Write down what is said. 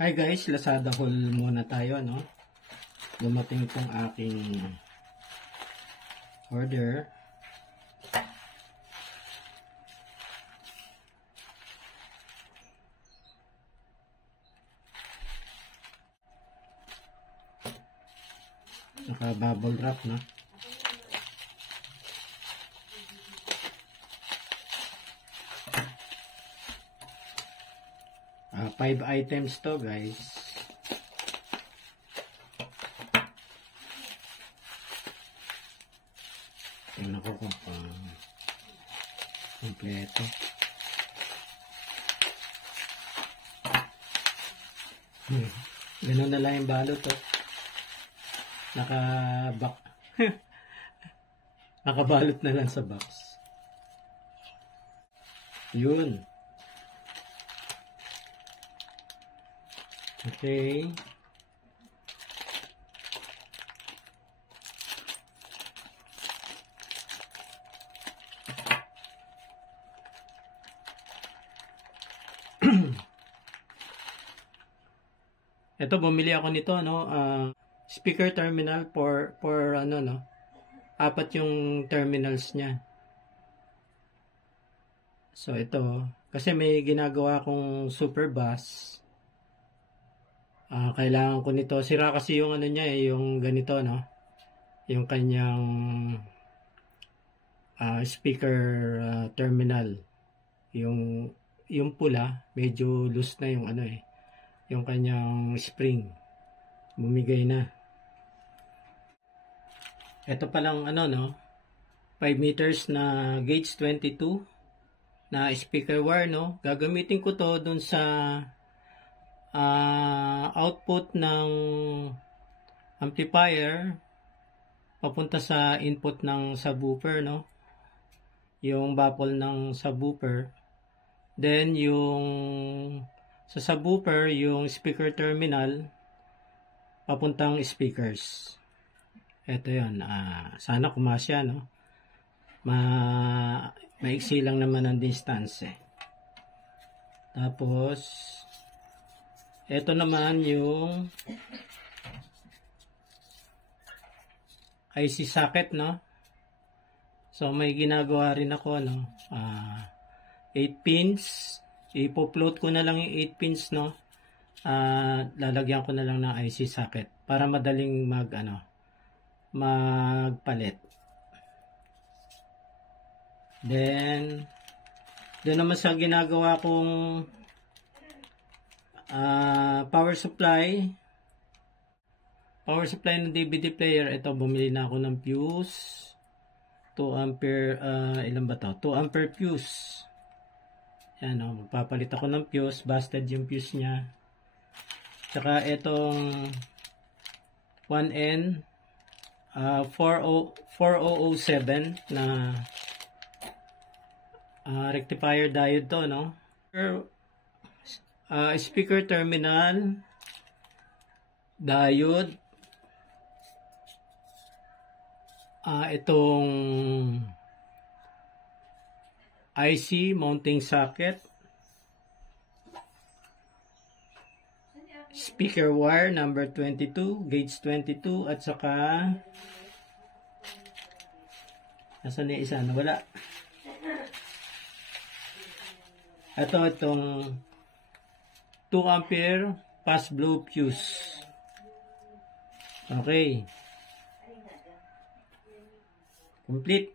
Hi guys, Lazada haul muna tayo, no? Dumating pong aking order. Naka-bubble wrap, no? Five items to, guys. Tingnan ko kung kompleto. Ganun na lang yung balot, to. Nakabalot na lang sa box. Yun. Okay. Ito, bumili ako nito, no? Speaker terminal for ano, no? 4 yung terminals niya. So ito, kasi may ginagawa akong super bass. Kailangan ko nito. Sira kasi yung ano niya, yung ganito, no? Yung kanyang speaker terminal. Yung pula, medyo loose na yung ano yung kanyang spring. Bumigay na. Ito palang ano, no? 5 meters na gauge 22 na speaker wire, no? Gagamitin ko to dun sa output ng amplifier papunta sa input ng subwoofer, no? Yung baffle ng subwoofer. Then yung sa subwoofer, yung speaker terminal papuntang speakers. Ito yun. Sana kumasya, no? Maiksi lang naman ang distance, Tapos ito naman yung IC socket, no? So may ginagawa rin ako, no? 8 pins. Ipo-float ko na lang yung 8 pins, no? Lalagyan ko na lang ng IC socket para madaling magpalit. Then doon naman sa ginagawa kong power supply ng DVD player. Ito, bumili na ako ng fuse. 2 ampere, ilan ba to? 2 ampere fuse. Yan, magpapalit ako ng fuse. Busted yung fuse niya. Tsaka itong 1N 4007 na rectifier diode to, no? Speaker terminal diode, itong IC mounting socket, speaker wire number 22, gauge 22, at saka nasan yung isa? Nawala. Itong 2 ampere fast blow fuse. Okay. Complete.